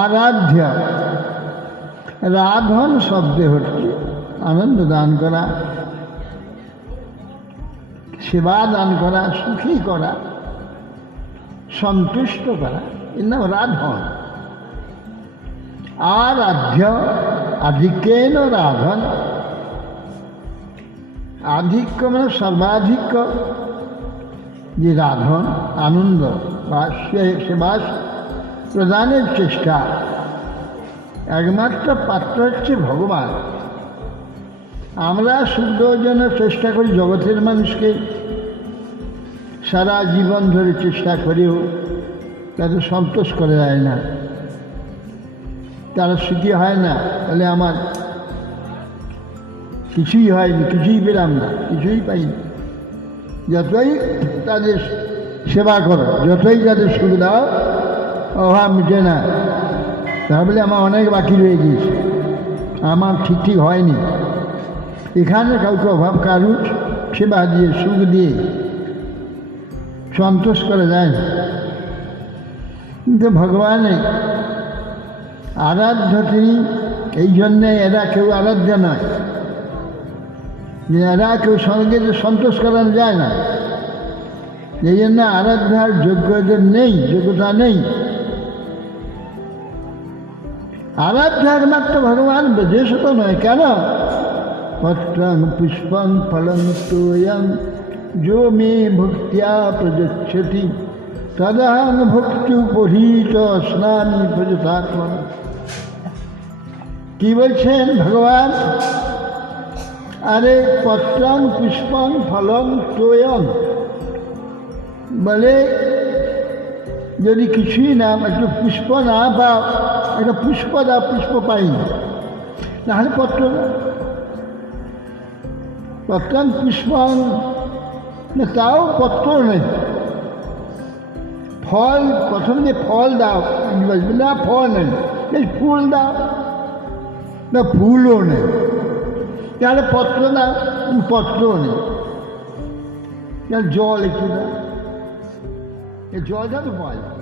আরাধ্য রাধন শব্দে হচ্ছে আনন্দ দান করা, সেবা দান করা, সুখী করা, সন্তুষ্ট করা, এর নাম রাধন। আরাধ্য আধিক্যেন রাধন, আধিক্য মানে সর্বাধিক্য যে রাধন আনন্দ বা সেবা প্রদানের চেষ্টা, একমাত্র পাত্র হচ্ছে ভগবান। আমরা শুদ্ধর জন্য চেষ্টা করি, জগতের মানুষকে সারা জীবন ধরে চেষ্টা করেও তাদের সন্তোষ করা যায় না, তারা সুখী হয় না। তাহলে আমার কিছুই হয়নি, কিছুই পেলাম না, কিছুই পাইনি। যতই তাদের সেবা করো, যতই তাদের সুখ দাও, অভাব মিটে না। তাহলে আমার অনেক বাকি রয়ে গিয়েছে, আমার ঠিক ঠিক হয়নি। এখানে কাউকে অভাব কারুর সেবা দিয়ে সুখ দিয়ে সন্তোষ করা যায় না। কিন্তু ভগবানে আরাধ্য তিনি, এই জন্যে এরা কেউ আরাধ্য নয়, যে এরা কেউ সঙ্গে সন্তোষ করানো যায় না। এই জন্য আরাধ্যার যোগ্যদের নেই, যোগ্যতা নেই। আরাধ্য একমাত্র ভগবান, বেদেশত নয়। কেন? পত্রং পুষ্পং ফলং তোয়ং যো মে ভক্তিয়া প্রযচ্ছতি তদহং ভক্তি উপহীত স্নামি প্রযতাত্মন। কি বলছেন ভগবান? আরে পত্রং পুষ্পং ফলং তোয়ং, বলে যদি কিছুই না, একটু পুষ্প না পাও, একটা পুষ্প দাও, পুষ্প পাইনি, নাহলে পত্র দাও। পত্রং পুষ্পং, তাও পত্র নেই। ফল প্রথম যে ফল দাও, না ফল নেই, ফুল দাও, না ফুলও নেই। তাহলে পত্র দাও, পত্রও নেই। জল একটু দাও, এই জলটা তো পাওয়া যায়।